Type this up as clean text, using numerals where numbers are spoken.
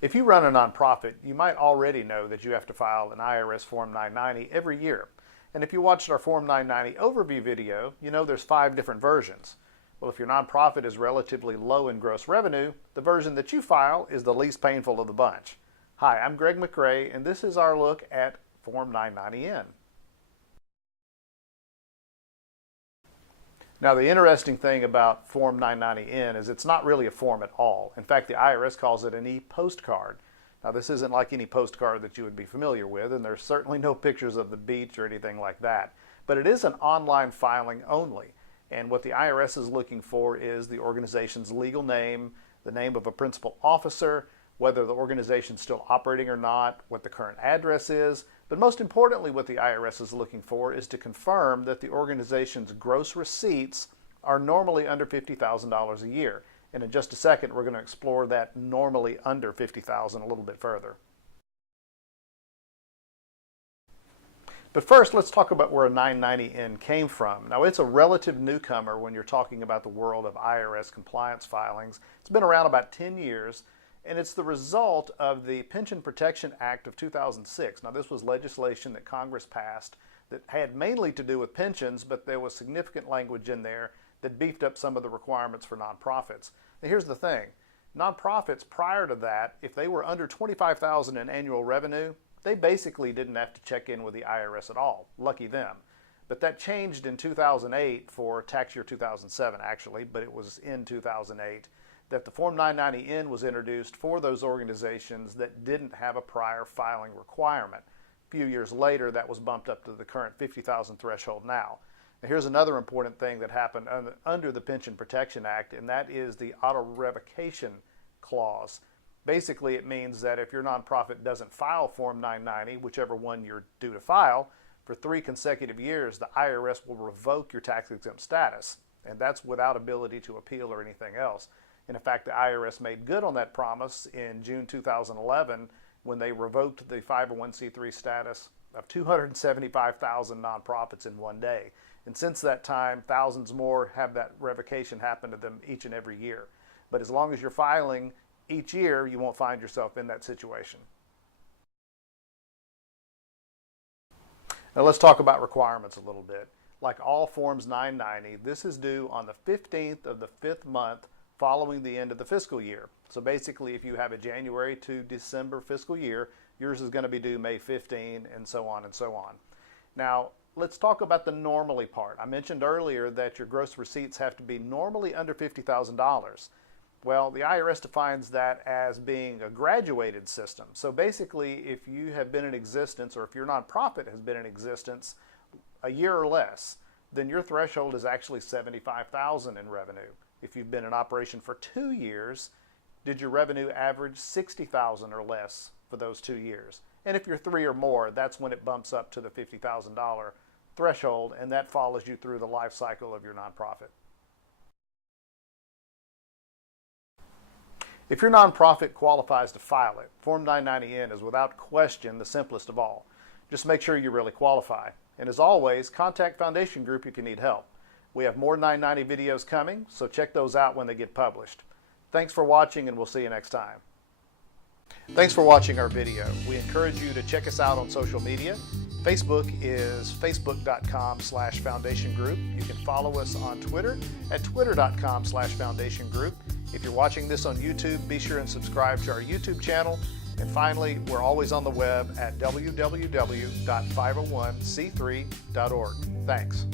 If you run a nonprofit, you might already know that you have to file an IRS Form 990 every year. And if you watched our Form 990 overview video, you know there's 5 different versions. Well, if your nonprofit is relatively low in gross revenue, the version that you file is the least painful of the bunch. Hi, I'm Greg McRae, and this is our look at Form 990N. Now, the interesting thing about Form 990N is it's not really a form at all. In fact, the IRS calls it an e-postcard. Now, this isn't like any postcard that you would be familiar with, and there's certainly no pictures of the beach or anything like that. But it is an online filing only. And what the IRS is looking for is the organization's legal name, the name of a principal officer, whether the organization is still operating or not, what the current address is. But most importantly, what the IRS is looking for is to confirm that the organization's gross receipts are normally under $50,000 a year. And in just a second, we're going to explore that normally under $50,000 a little bit further. But first, let's talk about where a 990N came from. Now, it's a relative newcomer when you're talking about the world of IRS compliance filings. It's been around about 10 years. And it's the result of the Pension Protection Act of 2006. Now, this was legislation that Congress passed that had mainly to do with pensions, but there was significant language in there that beefed up some of the requirements for nonprofits. Now, here's the thing. Nonprofits prior to that, if they were under $25,000 in annual revenue, they basically didn't have to check in with the IRS at all. Lucky them. But that changed in 2008 for tax year 2007, actually, but it was in 2008. That the Form 990N was introduced for those organizations that didn't have a prior filing requirement. A few years later, that was bumped up to the current $50,000 threshold now. Now, here's another important thing that happened under the Pension Protection Act, and that is the auto revocation clause. Basically, it means that if your nonprofit doesn't file Form 990, whichever one you're due to file, for 3 consecutive years, the IRS will revoke your tax-exempt status, and that's without ability to appeal or anything else. And in fact, the IRS made good on that promise in June 2011 when they revoked the 501c3 status of 275,000 nonprofits in one day. And since that time, thousands more have that revocation happen to them each and every year. But as long as you're filing each year, you won't find yourself in that situation. Now let's talk about requirements a little bit. Like all Forms 990, this is due on the 15th of the 5th month following the end of the fiscal year. So basically, if you have a January to December fiscal year, yours is going to be due May 15 and so on and so on. Now, let's talk about the normally part. I mentioned earlier that your gross receipts have to be normally under $50,000. Well, the IRS defines that as being a graduated system. So basically, if you have been in existence or if your nonprofit has been in existence a year or less, then your threshold is actually $75,000 in revenue. If you've been in operation for 2 years, did your revenue average $60,000 or less for those 2 years? And if you're 3 or more, that's when it bumps up to the $50,000 threshold, and that follows you through the life cycle of your nonprofit. If your nonprofit qualifies to file it, Form 990N is without question the simplest of all. Just make sure you really qualify. And as always, contact Foundation Group if you need help. We have more 990 videos coming, so check those out when they get published. Thanks for watching, and we'll see you next time. Thanks for watching our video. We encourage you to check us out on social media. Facebook is facebook.com/Foundation Group. You can follow us on Twitter at twitter.com/Foundation Group. If you're watching this on YouTube, be sure and subscribe to our YouTube channel. And finally, we're always on the web at www.501c3.org. Thanks.